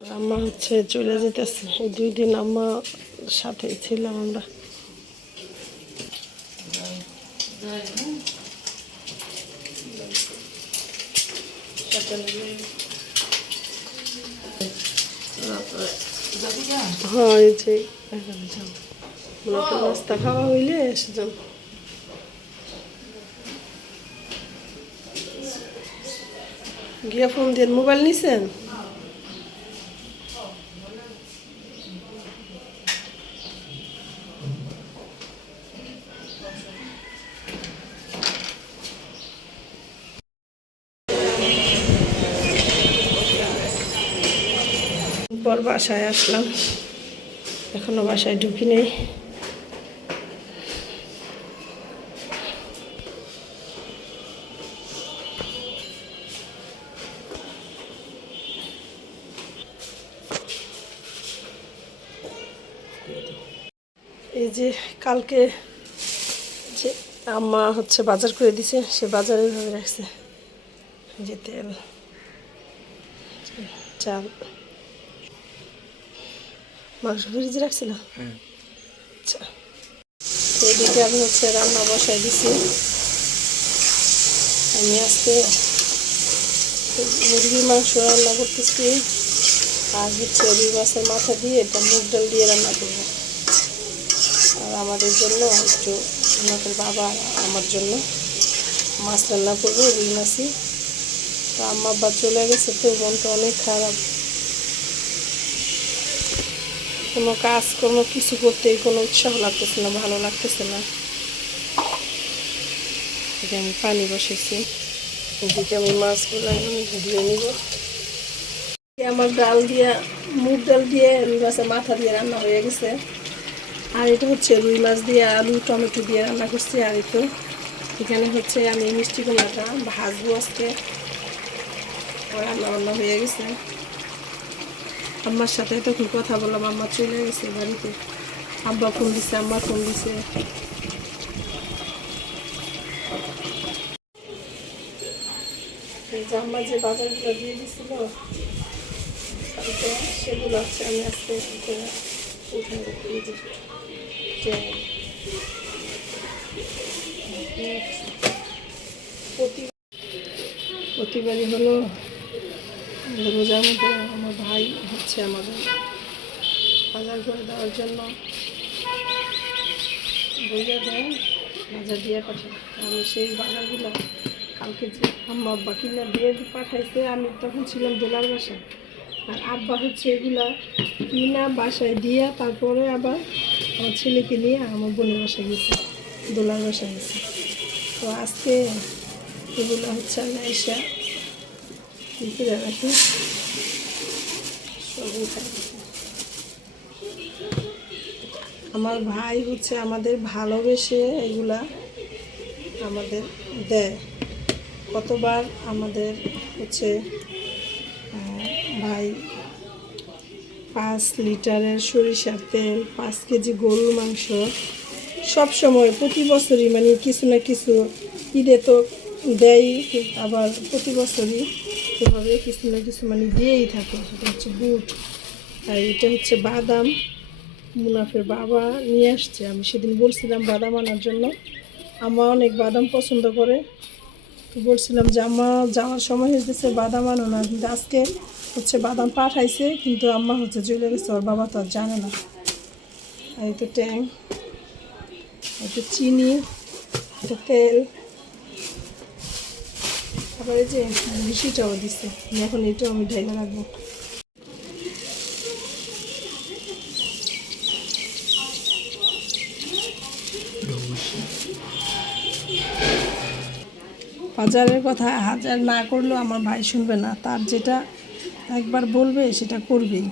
আম্মা হচ্ছে চলে যেতেছে। এই 2 দিন আম্মা সাথে ছিলাম আমরা। হ্যাঁ, এই যে এখানে যাও, নাস্তা খাওয়া হইলে এসে যাও। গিয়া ফোন দিয়ে মোবাইল নিছেন? পর বাসায় আসলাম, এখনো বাসায় ঢুকি নেই। এই যে কালকে যে আম্মা হচ্ছে বাজার করে দিছে, সে বাজারে ভাবে রাখছে। যে তেল, চাল, মাংস ফ্রিজে রাখছিল। আচ্ছা, এইদিকে আমি হচ্ছে রান্না বসাই দিছি। আমি আজকে মুরগির মাংস রান্না করতেছি, আর হচ্ছে রুই মাছের মাথা দিয়ে এটা মুগ ডাল দিয়ে রান্না করবো। আর আমাদের জন্য একটু আমাদের বাবা আমার জন্য মাছ রান্না করবো, রুই মাছই। তো আম্মা আব্বা চলে গেছে, তো মনটা অনেক খারাপ। কোনো কাজকর্ম কিছু করতেই কোনো উৎসাহ লাগতেছে না, ভালো লাগতেছে না। আমি পানি বসেছি, এদিকে আমি মাছগুলো ধুয়ে নিব। আমার ডাল দিয়ে, মুগ ডাল দিয়ে রুই মাছের মাথা দিয়ে রান্না হয়ে গেছে। আর এটা হচ্ছে রুই মাছ দিয়ে আলু টমেটো দিয়ে রান্না করছি। আর একটু এখানে হচ্ছে আমি মিষ্টি কুমড়াটা ভাজবো আজকে। রান্না বান্না হয়ে গেছে। আম্মার সাথে তখন কথা বললাম, আম্মা চলে গেছে বাড়িতে। আব্বা ফোন দিছে, আম্মা ফোন দিছে। এই যে আম্মা যে বাজারগুলো দিয়ে দিছিল, সেগুলো হচ্ছে আমি আজকে উঠে প্রতিবারই হলো রোজার মধ্যে আমার ভাই হচ্ছে আমাদের বাজার করে দেওয়ার জন্য বোঝা দেয়, বাজার দিয়ে পাঠায়। আমি সেই বাজারগুলো কালকে যে আম্মা আব্বা কিনা দিয়ে পাঠাইছে, আমি তখন ছিলাম দোলার বাসায়। আর আব্বা হচ্ছে এগুলা কিনা বাসায় দিয়া তারপরে আবার আমার ছেলেকে নিয়ে আমার বোনের বাসায় গেছে, দোলার বাসায় গেছে। তো আজকে এগুলো হচ্ছে আমি এসে করে রাখি, সব উঠাই। আমার ভাই হচ্ছে আমাদের ভালোবেসে এগুলা আমাদের দেয়। কতবার আমাদের হচ্ছে ভাই 5 লিটারের সরিষার তেল, 5 কেজি গরুর মাংস সব সময় প্রতি বছরই মানে কিছু না কিছু ঈদে তো দেয়, আবার প্রতি বছরই এভাবে কিছু না কিছু মানে দিয়েই থাকে। সেটা হচ্ছে বুট, আর এটা হচ্ছে বাদাম। মুনাফের বাবা নিয়ে আসছে, আমি সেদিন বলছিলাম বাদাম আনার জন্য। আম্মা অনেক বাদাম পছন্দ করে, বলছিলাম যে আম্মা যাওয়ার সময় হয়েছে বাদাম আনো না, কিন্তু আজকে হচ্ছে বাদাম পাঠাইছে, কিন্তু আম্মা হচ্ছে চলে গেছে, ওর বাবা তো আর জানে না। আর এই তো ট্যাং, একটু চিনি, একটা তেল, আবার এই যে ভুসিটাও দিচ্ছে। এখন এটাও আমি ঢেলে রাখবো। বাজারের কথা হাজার না করলেও আমার ভাই শুনবে না, তার যেটা একবার বলবে সেটা করবেই।